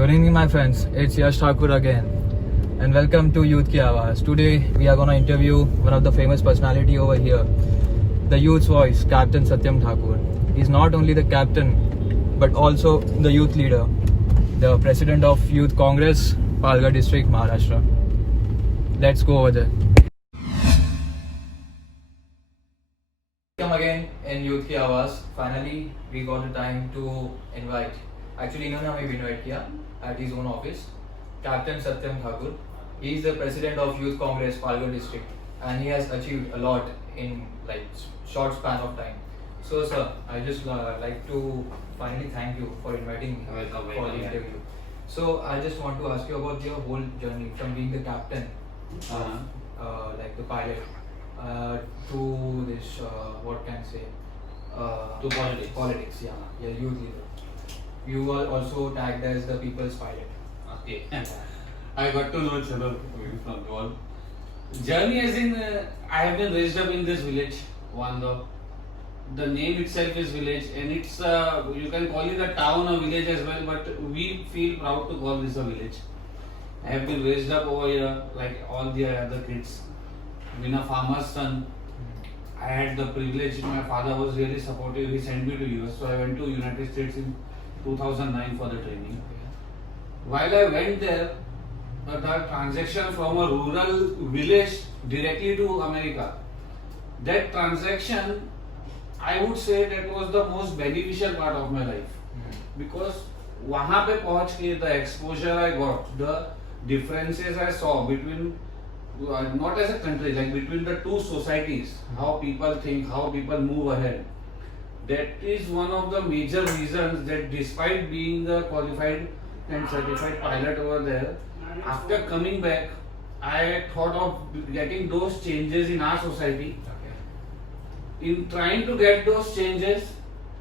Good evening, my friends. It's Yash Thakur again, and welcome to Youth Ki Awaaz. Today we are gonna interview one of the famous personality over here, the youth's voice, Captain Satyam Thakur. He's not only the captain, but also the youth leader, the president of Youth Congress, Palghar District, Maharashtra. Let's go over there. Welcome again in Youth Ki Awaaz. Finally, we got the time to invite. Actually, इन्होंने हमें invite किया at his own office. Captain Satyam Thakur. He is the president of Youth Congress, Palghar District, and he has achieved a lot in like short span of time. So, sir, I just like to finally thank you for inviting me Welcome, for the interview. So, I just want to ask you about your whole journey from being the captain, like the pilot, to this what can I say, to politics. Politics, yeah, youth leader. You are also tagged as the people's pilot. Okay. I got to know Chalo from all. Journey as in I have been raised up in this village, Wando. The name itself is village, and it's you can call it a town or village as well, but we feel proud to call this a village. I have been raised up over here like all the other kids. Been a farmer's son. I had the privilege. My father was really supportive. He sent me to US, so I went to United States in 2009 for the training. While I went there, the transaction from a rural village directly to America, that transaction, I would say that was the most beneficial part of my life. Because वहाँ पे पहुँच के the exposure I got, the differences I saw between not as a country, like between the two societies, how people think, how people move ahead. That is one of the major reasons that despite being a qualified and certified pilot over there, after coming back, I thought of getting those changes in our society. In trying to get those changes,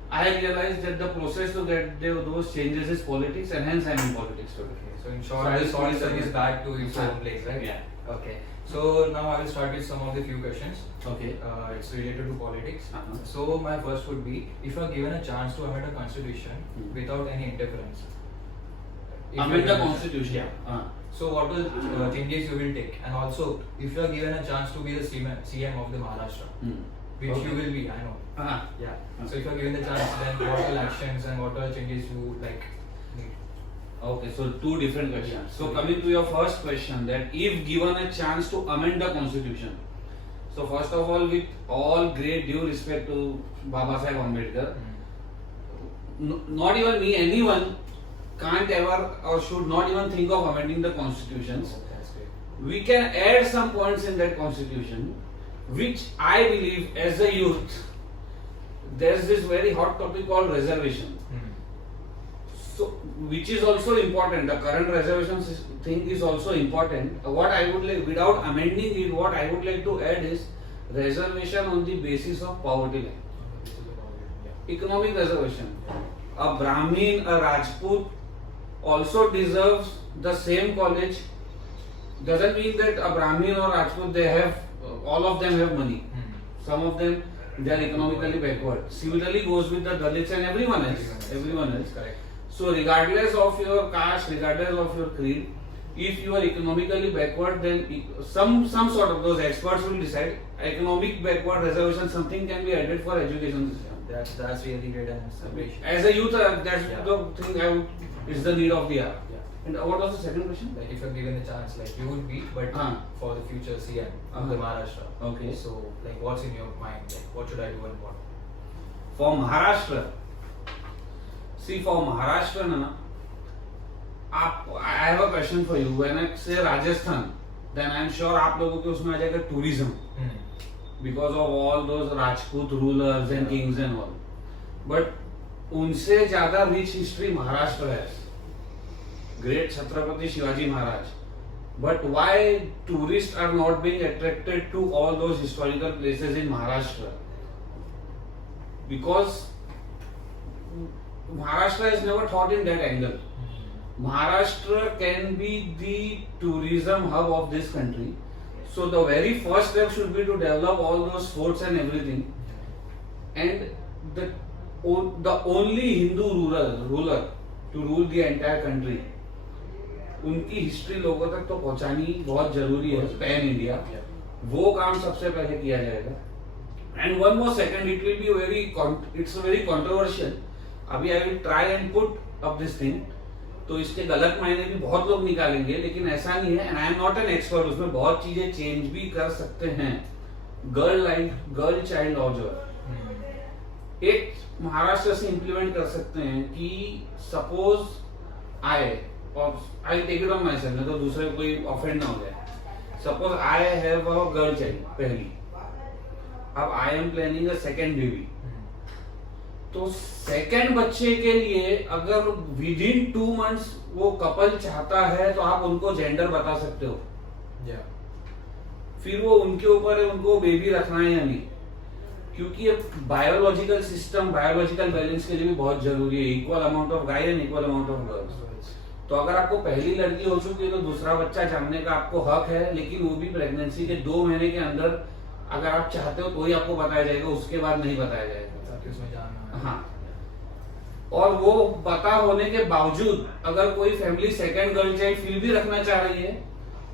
I realized that the process to get those changes is politics, and hence I am in politics today. So in short, this all is back to its own place, right? Yeah. Okay. So now I will start with some of the few questions. Okay. It's related to politics. Uh-huh. So my first would be, if you are given a chance to amend a constitution without any interference. Amend the constitution. Yeah. So what will changes you will take? And also, if you are given a chance to be the CM of the Maharashtra, which you will be, I know. Uh-huh. Yeah. So if you are given the chance, then what all actions and what all changes you like need? Okay, so two different questions. So coming to your first question, that if given a chance to amend the constitution. So first of all, with all great due respect to Baba Saheb Ambedkar, not even me, anyone can't ever or should not even think of amending the constitutions. That's great. We can add some points in that constitution, which I believe as a youth, there's this very hot topic called reservation. So, which is also important. The current reservation thing is also important. What I would like, without amending it, what I would like to add is reservation on the basis of poverty line. Economic reservation. A Brahmin, a Rajput also deserves the same college. Doesn't mean that a Brahmin or Rajput, they have, all of them have money. Some of them, they are economically backward. Similarly goes with the Dalits and everyone else. Everyone else. Correct. So regardless of your caste, regardless of your creed, if you are economically backward, then some sort of those experts will decide economic backward reservation, something can be added for education system. That's really great and celebration. As a youth, that's the thing is the need of the hour. Yeah. And what was the second question? Like if you're given a chance, like you would be, but for the future CM of the Maharashtra. Okay. So like what's in your mind? Like what should I do and what? For Maharashtra, see for Maharashtra, I have a question for you. When I say Rajasthan, then I'm sure आप लोगों के उसमें आ जाएगा tourism, because of all those Rajput rulers and kings and all. But उनसे ज़्यादा rich history Maharashtra has. Great Chhatrapati Shivaji Maharaj. But why tourists are not being attracted to all those historical places in Maharashtra? Because Maharashtra is never thought in that angle. Maharashtra can be the tourism hub of this country. So the very first step should be to develop all those forts and everything. And the only Hindu ruler to rule the entire country उनकी history लोगों तक तो पहुंचानी बहुत जरूरी है, pan India, वो काम सबसे पहले किया जाएगा। And one more second, it will be very, it's very controversial. अभी I will try and put up this thing, तो इसके गलत मायने भी बहुत लोग निकालेंगे, लेकिन ऐसा नहीं है, and I am not an expert, उसमें बहुत चीजें चेंज भी कर सकते हैं। गर्ल चाइल्ड लॉ जो है, एक महाराष्ट्र से इंप्लीमेंट कर सकते हैं कि suppose I take it on myself, तो दूसरे कोई ऑफेंड ना हो जाए। Suppose I have a girl child पहली, अब I am planning a second baby, तो सेकेंड बच्चे के लिए अगर विद इन 2 months वो कपल चाहता है तो आप उनको जेंडर बता सकते हो। फिर वो उनके ऊपर है उनको बेबी रखना है या नहीं, क्योंकि ये बायोलॉजिकल सिस्टम, बायोलॉजिकल बैलेंस के लिए भी बहुत जरूरी है, equal amount of guy and equal amount of girls. तो अगर आपको पहली लड़की हो चुकी है तो दूसरा बच्चा जानने का आपको हक है, लेकिन वो भी प्रेगनेंसी के 2 महीने के अंदर अगर आप चाहते हो तो ही आपको बताया जाएगा, उसके बाद नहीं बताया जाएगा, ताकि उसमें जानना। हाँ, और वो पता होने के बावजूद अगर कोई फैमिली सेकंड गर्ल चाइल्ड फिर भी रखना चाह रही है,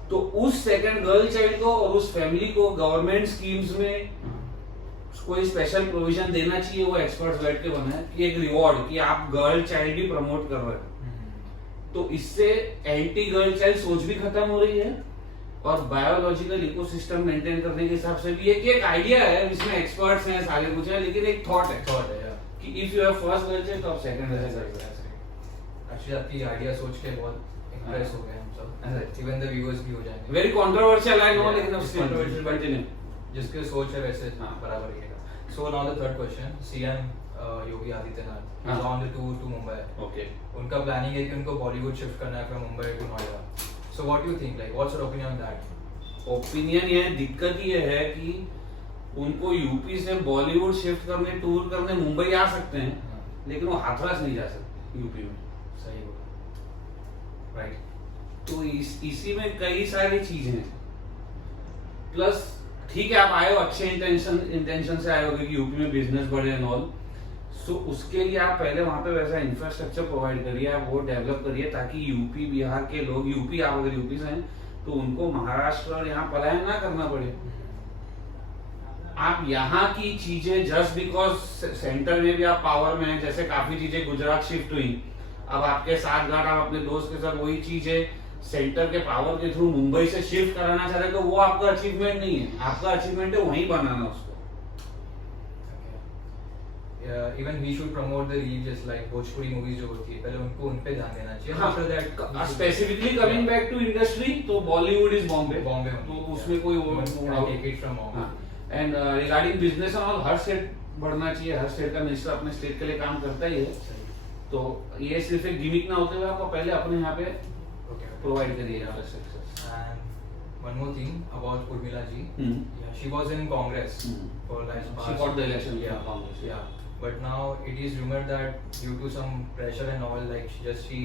तो उस सेकंड गर्ल चाइल्ड को और उस फैमिली को गवर्नमेंट स्कीम्स में कोई स्पेशल प्रोविजन देना चाहिए। वो एक्सपर्ट्स बैठ के बनाए कि एक रिवॉर्ड कि आप गर्ल चाइल्ड भी प्रमोट कर रहे हो, तो इससे एंटी गर्ल चाइल्ड सोच भी खत्म हो रही है, और बायोलॉजिकल इकोसिस्टम मेंटेन करने के हिसाब से भी एक आइडिया है, इसमें एक्सपर्ट्स हैं सारे कुछ है, लेकिन एक थॉट है कि if you have first girl child तो आप सेकंड ऐसे कर सकते हैं। एक्चुअली आपकी आइडिया सोच के बहुत इंप्रेस हो गए हम सब, इवन द व्यूअर्स भी हो जाएंगे। वेरी कंट्रोवर्शियल आई नो, लेकिन कंटिन्यू जिसके सोच है वैसे बराबर रहेगा। So now the third question, CM Yogi Adityanath is on the tour to Mumbai. Okay, उनका प्लानिंग है कि उनको बॉलीवुड शिफ्ट करना है from Mumbai to Noida. So what do you think, like what's your opinion on that? Opinion ये दिक्कत ये है कि उनको यूपी से बॉलीवुड शिफ्ट करने, टूर करने मुंबई आ सकते हैं, लेकिन वो हाथरस नहीं जा सकते यूपी में। सही बोला, राइट। तो इसी में कई सारी चीजें हैं। प्लस ठीक है, आप आए हो अच्छे इंटेंशन से आए होगे कि यूपी में बिजनेस बढ़े एंड ऑल, सो उसके लिए आप पहले वहां पे वैसा इंफ्रास्ट्रक्चर प्रोवाइड करिए, आप वो डेवलप करिए, ताकि यूपी बिहार के लोग, यूपी आप अगर यूपी से हैं तो उनको महाराष्ट्र और यहाँ पलायन ना करना पड़े। आप यहाँ की चीजें जस्ट बिकॉज सेंटर में भी आप पावर में हैं, जैसे काफी चीजें गुजरात शिफ्ट हुई, अब आपके साथ घाट आप अपने दोस्त के साथ वही चीजें सेंटर के पावर के थ्रू मुंबई से शिफ्ट कराना चाह रहे, तो वो आपका अचीवमेंट नहीं है, आपका अचीवमेंट है वहीं बनाना उसको। Even we should promote the religious, like Bhojpuri movies जो होती है पहले उनको उन पे ध्यान देना चाहिए। After that specifically coming back to industry, तो बॉलीवुड इज बॉम्बे, तो उसमें कोई take it from Bombay. And regarding business और हर स्टेट बढ़ना चाहिए, हर स्टेट का मिनिस्टर अपने स्टेट के लिए काम करता ही है, तो ये सिर्फ एक गिमिक ना होते हुए आपको पहले अपने यहाँ पे प्रोवाइड करिए infrastructure. And one more thing about Urmila ji, she was in Congress for like she got the election in Congress, या but now it is rumored that due to some pressure and all, like she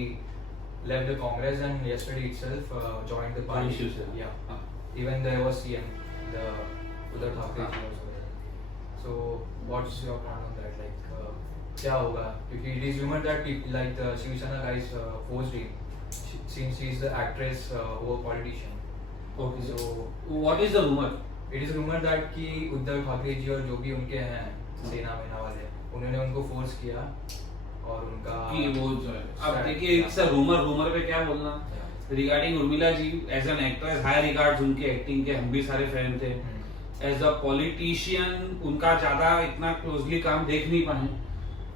left the Congress and yesterday itself joined the party. Yeah, even there was CM, the Uddhav Thackeray ji also there. So what's your plan on that, like क्या होगा, क्योंकि it is rumored that people like the Shiv Sena guys forced him since she is the actress or politician. Okay, so what is the rumor? It is rumored that कि उद्धव ठाकरे जी और जो भी उनके हैं सेना वाले, उन्होंने उनको फोर्स किया और उनका कि वो जो है, अब देखिए इट्स अ रूमर पे क्या बोलना। Regarding Urmila ji, as an actress high regards उनके एक्टिंग के, हम भी सारे फैन थे। एज अ पॉलिटिशियन उनका ज्यादा इतना क्लोजली काम देख नहीं पाए,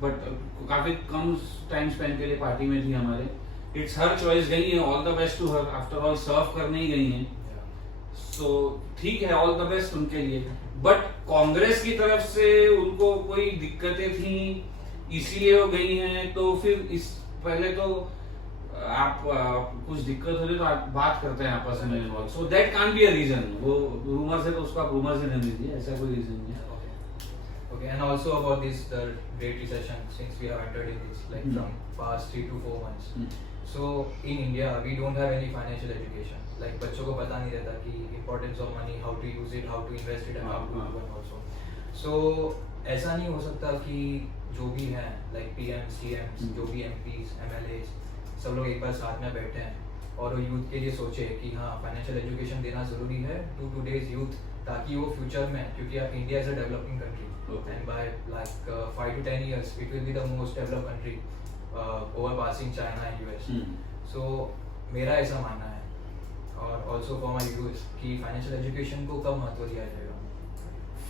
बट काफी कम टाइम स्पेंड के लिए पार्टी में थी हमारे। इट्स हर चॉइस, गई है, all the best to her, after all serve करने ही गई हैं, सो ठीक है, ऑल द बेस्ट उनके लिए। बट कांग्रेस की तरफ से उनको कोई दिक्कतें थी इसीलिए वो गई हैं, तो फिर इस पहले तो आप कुछ दिक्कत हो रही तो आप बात करते हैं आपस में, so that can't be a reason. वो रूमर से तो उसको आप रूमर से नहीं दीजिए, ऐसा कोई रीजन नहीं है। Okay, and also about this the Great Recession, since we have entered in this like from past 3 to 4 months. So in India we don't have any financial education. Like बच्चों को पता नहीं रहता कि importance of money, how to use it, how to invest it, and how to do it also. So ऐसा नहीं हो सकता कि जो भी हैं like PM, CMs, जो भी MPs, MLAs, सब लोग एक बार साथ में बैठे हैं और वो यूथ के लिए सोचे कि हाँ फाइनेंशियल एजुकेशन देना ज़रूरी है टू टूडेज यूथ, ताकि वो फ्यूचर में, क्योंकि आप India is a developing country and by like 5 to 10 years it will be the most developed country over passing China and US. So मेरा ऐसा मानना है, और ऑल्सो फॉर माई यूथ, कि फाइनेंशियल एजुकेशन को कब महत्व दिया जाएगा.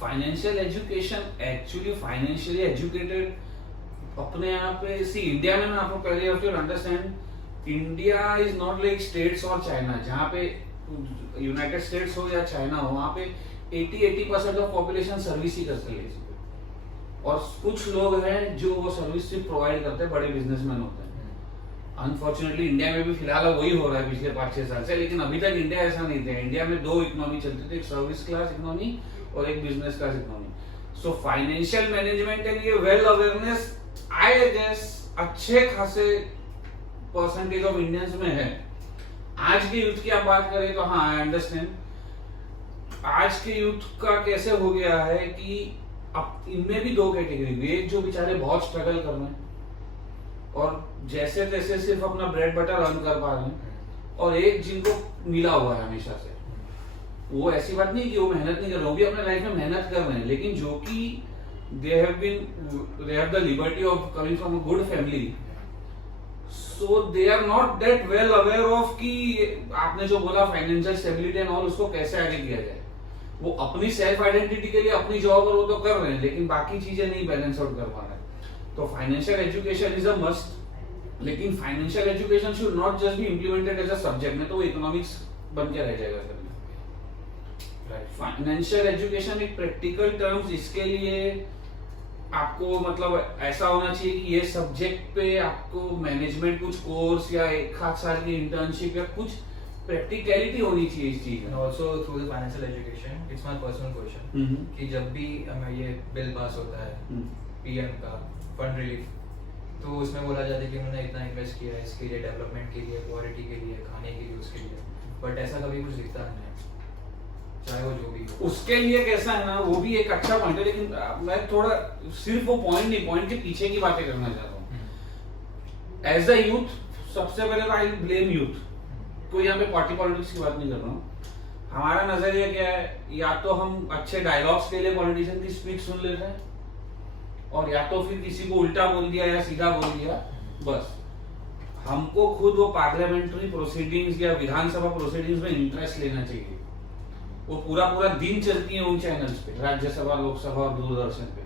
Financial education, actually financially educated अपने आप पे, सी इंडिया में, मैं आपको पहले you have to understand, India is not like States और चाइना, जहाँ पे यूनाइटेड स्टेट्स हो या चाइना हो, वहाँ पे 80% ऑफ पॉपुलेशन सर्विस ही करते हैं, और कुछ लोग हैं जो वो सर्विस सिर्फ प्रोवाइड करते हैं, बड़े बिजनेसमैन होते हैं. अनफॉर्चुनेटली इंडिया में भी फिलहाल वही हो रहा है पिछले 5-6 साल से, लेकिन अभी तक इंडिया ऐसा नहीं था. इंडिया में 2 इकोनॉमी चलती थी, एक सर्विस क्लास इकोनॉमी और एक business class economy. So financial management के लिए वेल अवेयरनेस आई गेस अच्छे खासे परसेंटेज ऑफ इंडियंस में है. आज के यूथ की आप बात करें तो हाँ, आई अंडरस्टैंड. आज के यूथ का कैसे हो गया है कि अब इनमें भी 2 कैटेगरी, एक जो बेचारे बहुत स्ट्रगल कर रहे हैं और जैसे तैसे सिर्फ अपना ब्रेड बटर अर्न कर पा रहे हैं, और एक जिनको मिला हुआ है हमेशा से. वो ऐसी बात नहीं कि वो मेहनत नहीं कर रहे, वो भी अपने लाइफ में मेहनत कर रहे हैं, लेकिन जो कि they have the liberty of coming from a good family, so they are not that well aware of कि आपने जो बोला फाइनेंशियल स्टेबिलिटी एंड ऑल, उसको कैसे आगे किया जाए. वो अपनी सेल्फ आइडेंटिटी के लिए अपनी जॉब और वो तो कर रहे हैं, लेकिन बाकी चीजें नहीं बैलेंस आउट कर पा रहे. तो financial education is a must, लेकिन financial education should not just be implemented as a subject में, तो वो इकोनॉमिक्स बन के रह जाएगा. फाइनेंशियल एजुकेशन एक प्रैक्टिकल टर्म्स, इसके लिए आपको मतलब ऐसा होना चाहिए कि ये सब्जेक्ट पे आपको मैनेजमेंट कुछ कोर्स या 1 साल की इंटर्नशिप या कुछ प्रैक्टिकलिटी होनी चाहिए इस चीज में. Also through the financial education, it's my personal question, कि जब भी ये बिल पास होता है पीएम का फंड रिलीफ, तो उसमें बोला जाता है कि उन्होंने इतना इन्वेस्ट किया है इसके लिए, डेवलपमेंट के लिए, क्वालिटी के लिए, खाने के लिए, उसके लिए, बट ऐसा कभी कुछ दिखता नहीं है, चाहे वो जो भी हो. उसके लिए कैसा है ना, वो भी एक अच्छा पॉइंट है, लेकिन मैं थोड़ा सिर्फ वो पॉइंट नहीं, पॉइंट के पीछे की बातें करना चाहता हूँ. एज अ यूथ, सबसे पहले तो आई ब्लेम यूथ. कोई यहाँ पे पार्टी पॉलिटिक्स की बात नहीं कर रहा हूँ. हमारा नजरिया क्या है, या तो हम अच्छे डायलॉग्स के लिए पॉलिटिशियन की स्पीच सुन लेते हैं, और या तो फिर किसी को उल्टा बोल दिया या सीधा बोल दिया, बस. हमको खुद वो पार्लियामेंट्री प्रोसीडिंग्स या विधानसभा प्रोसीडिंग्स में इंटरेस्ट लेना चाहिए. वो पूरा दिन चलती है उन चैनल्स पे, राज्यसभा, लोकसभा और दूरदर्शन पे.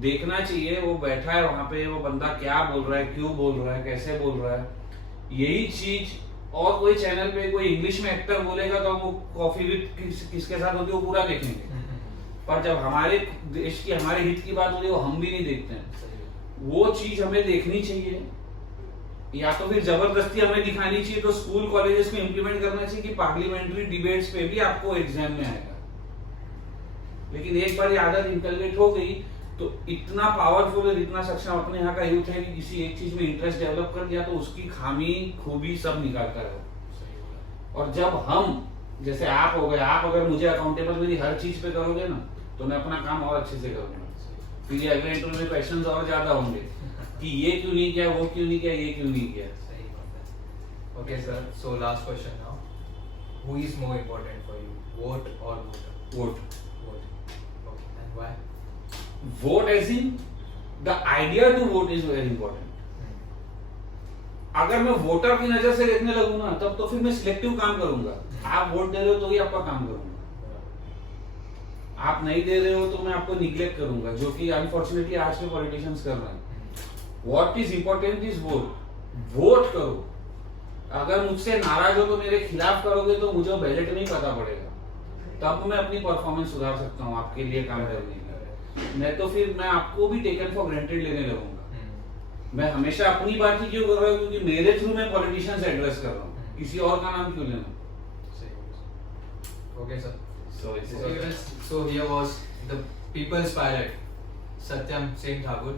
देखना चाहिए वो बैठा है वहां पे, वो बंदा क्या बोल रहा है, क्यों बोल रहा है, कैसे बोल रहा है. यही चीज और कोई चैनल पे कोई इंग्लिश में एक्टर बोलेगा तो वो कॉफी विद किसके साथ होती है वो पूरा देखेंगे, पर जब हमारे देश की, हमारे हित की बात होती है वो हम भी नहीं देखते हैं. वो चीज हमें देखनी चाहिए, या तो फिर जबरदस्ती हमें दिखानी चाहिए, तो स्कूल कॉलेजेस में इंप्लीमेंट करना चाहिए कि पार्लियामेंट्री डिबेट्स पे भी आपको एग्जाम में आएगा. लेकिन एक बार ये आदत इनकलकेट हो गई तो इतना पावरफुल और इतना सक्षम अपने यहाँ का यूथ है कि किसी एक चीज में इंटरेस्ट डेवलप कर दिया तो उसकी खामी खूबी सब निकालता है. और जब हम, जैसे आप हो गए, आप अगर मुझे अकाउंटेबल मेरी हर चीज पे करोगे ना, तो मैं अपना काम और अच्छे से करूंगा. फिर अगले इंटरव्यू में क्वेश्चंस और ज्यादा होंगे कि ये क्यों नहीं किया, वो क्यों नहीं किया, ये क्यों नहीं किया. सही बात है. Okay sir, so last question now, who is more important for you, vote और voter? Vote. Okay, and why? Vote as in the idea to vote is very important. अगर मैं वोटर की नजर से देखने लगूं ना, तब तो फिर मैं सिलेक्टिव काम करूंगा. आप वोट दे रहे हो तो ही आपका काम करूंगा, आप नहीं दे रहे हो तो मैं आपको निग्लेक्ट करूंगा, जो कि अनफॉर्चुनेटली आज के पॉलिटिशियंस कर रहे हैं. What is important is vote. Vote करो. अगर मुझसे नाराज हो तो मेरे खिलाफ करोगे तो मुझे बैलेट नहीं पता पड़ेगा, तब मैं अपनी परफॉर्मेंस सुधार सकता हूँ आपके लिए काम करने के. नहीं तो फिर मैं आपको भी टेकन फॉर ग्रांटेड लेने लगूंगा. मैं हमेशा अपनी बात ही क्यों कर रहा हूँ, क्योंकि मेरे थ्रू मैं पॉलिटिशियंस एड्रेस कर रहा हूँ, किसी और का नाम क्यों लेना. Okay sir, So so here was the people's pilot Satyam Singh Thakur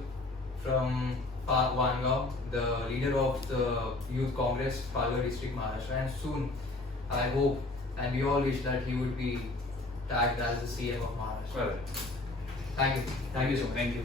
from Wangaon, the leader of the Youth Congress, Palghar district, Maharashtra, and soon I hope and we all wish that he would be tagged as the CM of Maharashtra. Correct. Thank you so much. Thank you.